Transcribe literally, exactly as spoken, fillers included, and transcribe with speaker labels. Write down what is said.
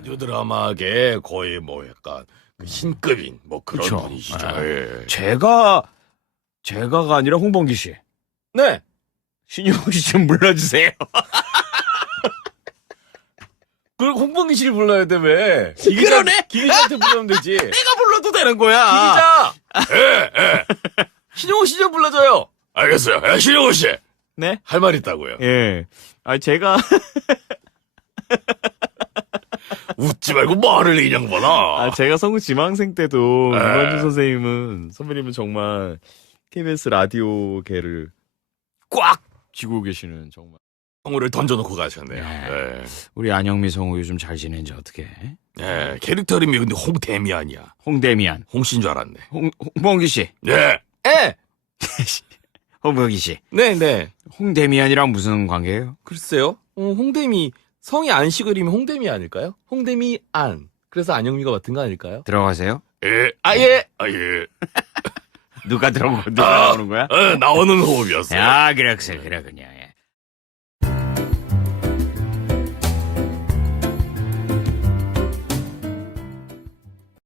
Speaker 1: 라디오 드라마계 거의 뭐 약간 신급인 뭐 그런
Speaker 2: 그쵸.
Speaker 1: 분이시죠.
Speaker 2: 아.
Speaker 1: 예.
Speaker 2: 제가 제가가 아니라 홍범기 씨,
Speaker 1: 네.
Speaker 2: 신용호 씨 좀 불러주세요.
Speaker 1: 그걸 홍범기 씨를 불러야 돼 왜?
Speaker 2: 그러네.
Speaker 1: 기기자한테 부르면 되지.
Speaker 2: 내가 불러도 되는 거야.
Speaker 1: 기기자. 예, 예. 신용호 씨 좀 불러줘요. 알겠어요. 예, 신용호 씨.
Speaker 2: 네?
Speaker 1: 할 말 있다고요.
Speaker 2: 예. 아 제가
Speaker 1: 웃지 말고 말을 인양 봐라.
Speaker 2: 아 제가 성우 지망생 때도
Speaker 1: 에.
Speaker 2: 김만주 선생님은 선배님은 정말 케이비에스 라디오계를 꽉 쥐고 계시는 정말.
Speaker 1: 성우를 던져놓고 가셨네요.
Speaker 2: 네.
Speaker 1: 예.
Speaker 2: 우리 안영미 성우 요즘 잘 지내는지 어떻게?
Speaker 1: 예. 캐릭터 이름이 근데 홍대미 아니야.
Speaker 2: 홍대미안,
Speaker 1: 홍씨인 줄 알았네.
Speaker 2: 홍 홍범기 씨,
Speaker 1: 네. 예.
Speaker 2: 홍범기 씨,
Speaker 1: 네, 네.
Speaker 2: 홍대미안이랑 무슨 관계예요?
Speaker 1: 글쎄요. 어, 홍대미 성이 안씨 그림이 홍대미 아닐까요? 홍대미 안. 그래서 안영미가 맡은 거 아닐까요?
Speaker 2: 들어가세요.
Speaker 1: 예. 아 예. 아 예.
Speaker 2: 누가 들어오고 누가
Speaker 1: 아,
Speaker 2: 나오는 거야?
Speaker 1: 어, 나오는 호흡이었어요.
Speaker 2: 야, 그래, 그래, 그래, 그냥.